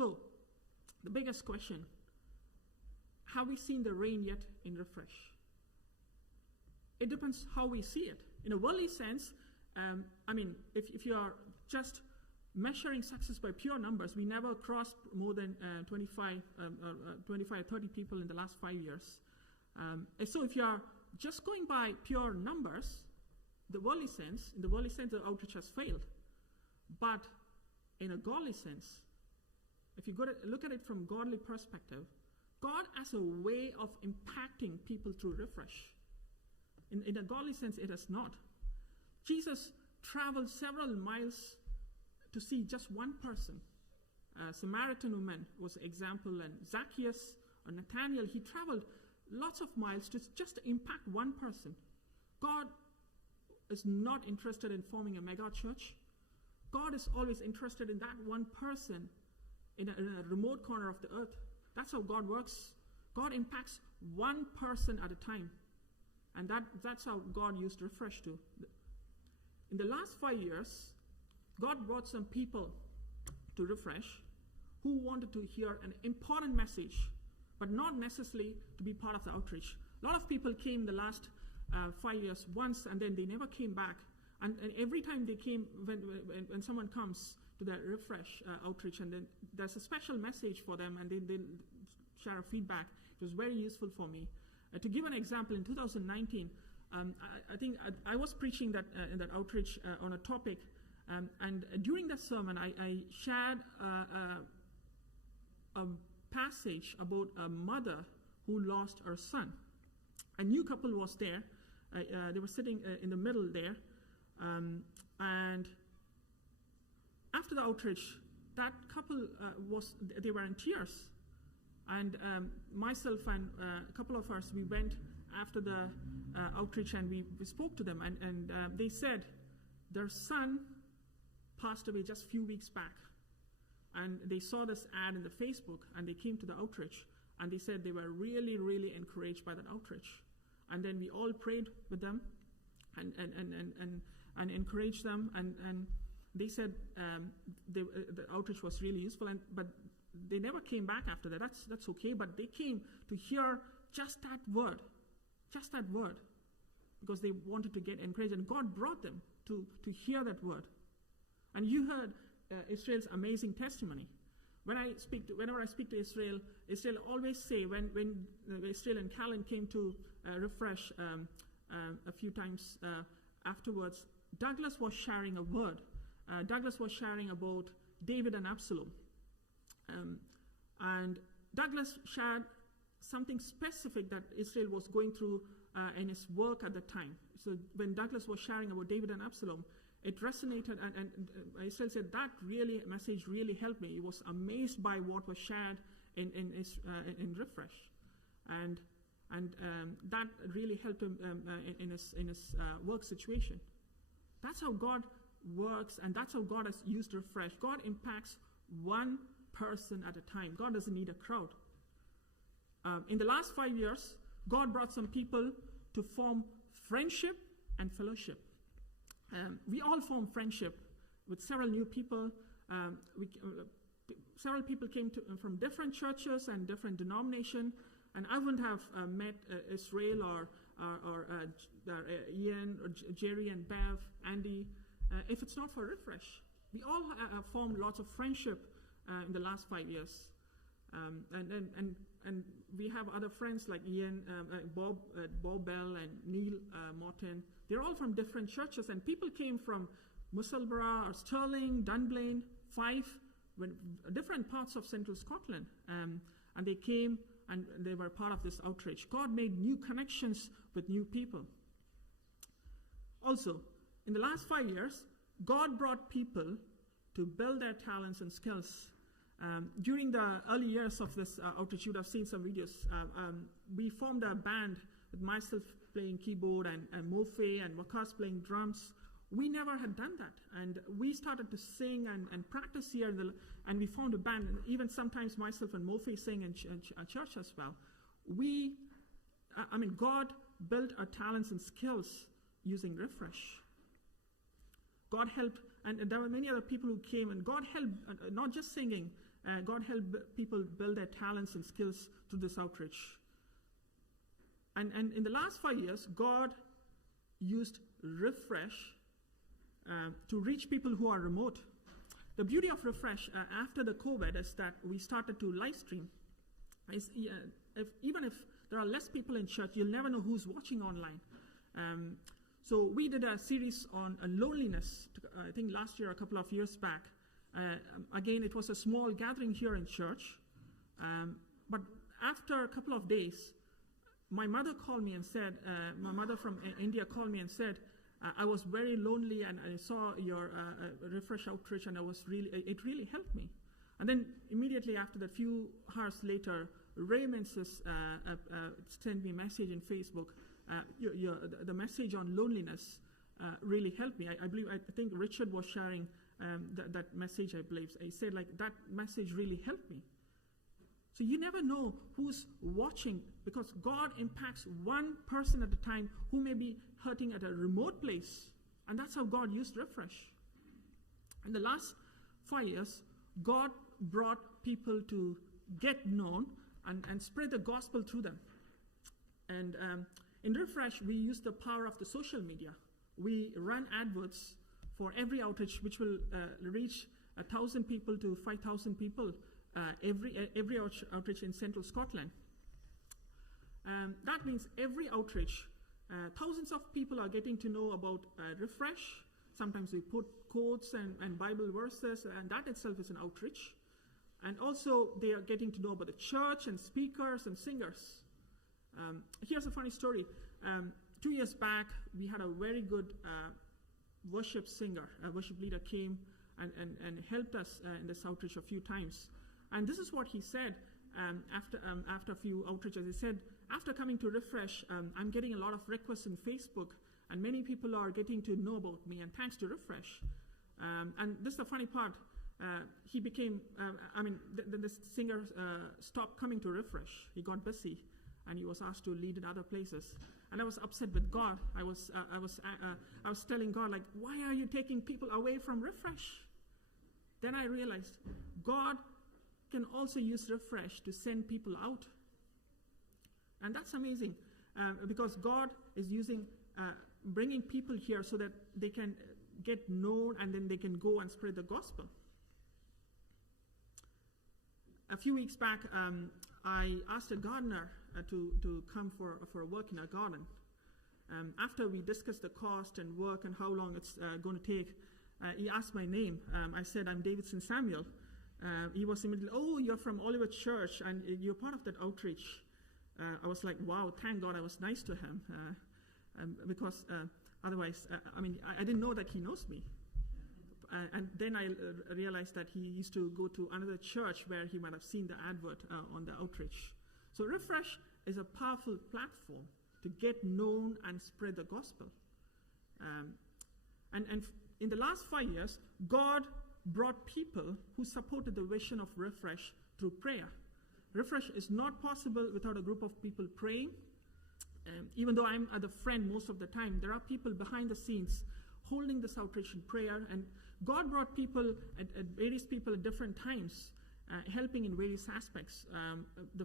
So, the biggest question, have we seen the rain yet in Refresh? It depends how we see it. In a worldly sense, if you are just measuring success by pure numbers, we never crossed more than 25 or 30 people in the last 5 years. And so if you are just going by pure numbers, in the worldly sense, the outreach has failed. But in a godly sense, if you look at it from a godly perspective, God has a way of impacting people through Refresh. In a godly sense, it has not. Jesus traveled several miles to see just one person. Samaritan woman was an example, and Zacchaeus or Nathaniel, he traveled lots of miles to just impact one person. God is not interested in forming a mega church. God is always interested in that one person in a remote corner of the earth. That's how God works. God impacts one person at a time. And that's how God used Refresh too. In the last 5 years, God brought some people to Refresh who wanted to hear an important message, but not necessarily to be part of the outreach. A lot of people came the last 5 years once, and then they never came back. And every time they came, when someone comes to the Refresh outreach, and then there's a special message for them, and they share a feedback. It was very useful for me. To give an example, in 2019, I think I was preaching in that outreach on a topic, and during that sermon, I shared a passage about a mother who lost her son. A new couple was there. They were sitting in the middle there, and after the outreach, that couple they were in tears. And myself and a couple of us, we went after the outreach, and we spoke to them, and they said their son passed away just a few weeks back. And they saw this ad in the Facebook, and they came to the outreach, and they said they were really, really encouraged by that outreach. And then we all prayed with them and encouraged them, and they said the outreach was really useful, but they never came back after that. That's okay, but they came to hear just that word, because they wanted to get encouraged, and God brought them to hear that word. And you heard Israel's amazing testimony. Whenever I speak to Israel always say, when Israel and Callan came to Refresh a few times afterwards, Douglas was sharing a word. Douglas was sharing about David and Absalom. And Douglas shared something specific that Israel was going through in his work at the time. So when Douglas was sharing about David and Absalom, it resonated, and Israel said that message really helped me. He was amazed by what was shared in Refresh, and that really helped him in his work situation. That's how God works, and that's how God has used Refresh. God impacts one person at a time. God doesn't need a crowd. In the last 5 years, God brought some people to form friendship and fellowship. We all formed friendship with several new people. Several people came from different churches and different denominations, and I wouldn't have met Israel or Ian or Jerry and Bev, Andy, if it's not for Refresh. We all have formed lots of friendship in the last 5 years. And we have other friends like Ian, Bob Bell, and Neil Morton. They're all from different churches, and people came from Musselburgh or Stirling, Dunblane, Fife, different parts of central Scotland. And they came and they were part of this outreach. God made new connections with new people. Also, in the last 5 years, God brought people to build their talents and skills. During the early years of this outreach, you would have seen some videos. We formed a band with myself playing keyboard and Mofe and Wakas playing drums. We never had done that. And we started to sing and practice here, and we formed a band. And even sometimes myself and Mofe sing in church as well. God built our talents and skills using Refresh. God helped, and there were many other people who came, and God helped, not just singing, God helped people build their talents and skills through this outreach. And in the last 5 years, God used Refresh to reach people who are remote. The beauty of Refresh after the COVID is that we started to live stream. Even if there are less people in church, you'll never know who's watching online. So we did a series on loneliness, I think last year, a couple of years back. Again, it was a small gathering here in church. But after a couple of days, my mother called me and said, my mother from India called me and said, I was very lonely and I saw your Refresh outreach and it really helped me. And then immediately after that, few hours later, Ray Menses sent me a message in Facebook. The message on loneliness really helped me. I think Richard was sharing that message, I believe. He said, like, that message really helped me. So you never know who's watching, because God impacts one person at a time who may be hurting at a remote place. And that's how God used Refresh. In the last 5 years, God brought people to get known and spread the gospel through them. And in Refresh, we use the power of the social media. We run adverts for every outreach, which will reach 1,000 people to 5,000 people every outreach in central Scotland. That means every outreach, thousands of people are getting to know about Refresh. Sometimes we put quotes and Bible verses, and that itself is an outreach. And also they are getting to know about the church and speakers and singers. Here's a funny story. 2 years back, we had a very good worship singer. A worship leader came and helped us in this outreach a few times. And this is what he said after a few outreaches. He said, after coming to Refresh, I'm getting a lot of requests on Facebook, and many people are getting to know about me, and thanks to Refresh. And this is the funny part. He became, this singer stopped coming to Refresh. He got busy, and he was asked to lead in other places. And I was upset with God. I was telling God, like, why are you taking people away from Refresh? Then I realized God can also use Refresh to send people out. And that's amazing, because God is using, bringing people here so that they can get known, and then they can go and spread the gospel. A few weeks back, I asked a gardener to come for a work in our garden. After we discussed the cost and work and how long it's going to take, he asked my name. I said, I'm Davidson Samuel. He was immediately, oh, you're from Oliver Church, and you're part of that outreach. I was like, wow, thank God I was nice to him, because otherwise, I didn't know that he knows me. And then I realized that he used to go to another church where he might have seen the advert on the outreach. So Refresh is a powerful platform to get known and spread the gospel. And in the last 5 years, God brought people who supported the vision of Refresh through prayer. Refresh is not possible without a group of people praying. Even though I'm the friend most of the time, there are people behind the scenes holding this outreach in prayer. And God brought people, at various people at different times, helping in various aspects. The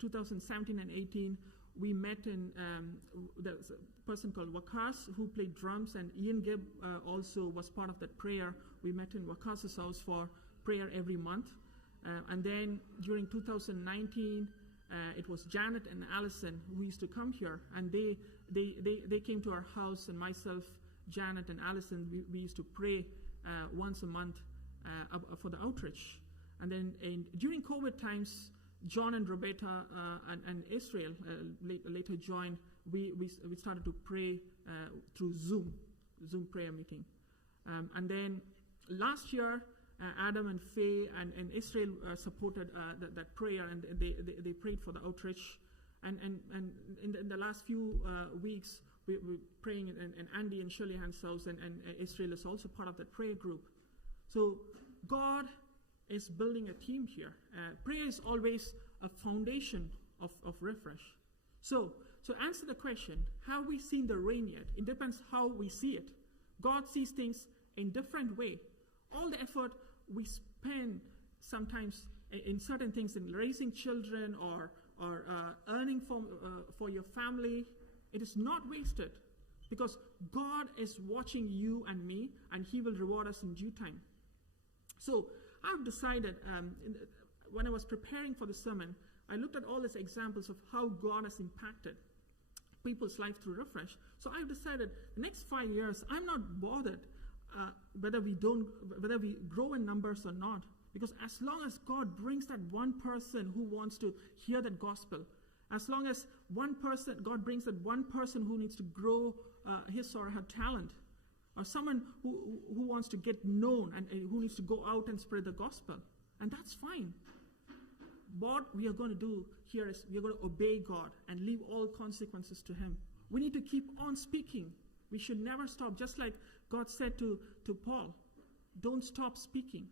2017 and 18, we met in, there was a person called Wakas who played drums, and Ian Gibb also was part of that prayer. We met in Wakas's house for prayer every month. And then during 2019, it was Janet and Allison who used to come here, and they came to our house, and myself, Janet and Allison, we used to pray once a month for the outreach. And then during COVID times, John and Roberta and Israel later joined. We started to pray through Zoom prayer meeting. And then last year, Adam and Faye and Israel supported that prayer, and they prayed for the outreach. And in the last few weeks, we're praying in Andy and Shirley Hand's house, and Israel is also part of that prayer group. So God is building a team here. Prayer is always a foundation of Refresh. So answer the question, have we seen the rain yet? It depends how we see it. God sees things in different way. All the effort we spend sometimes in certain things, in raising children or earning for your family, it is not wasted, because God is watching you and me, and He will reward us in due time. So I've decided, when I was preparing for the sermon, I looked at all these examples of how God has impacted people's life through Refresh. So I've decided the next 5 years, I'm not bothered whether we grow in numbers or not, because as long as God brings that one person who wants to hear that gospel, as long as God brings that one person who needs to grow his or her talent, or someone who wants to get known and who needs to go out and spread the gospel, and that's fine. What we are going to do here is we are going to obey God and leave all consequences to Him. We need to keep on speaking. We should never stop. Just like God said to Paul, don't stop speaking.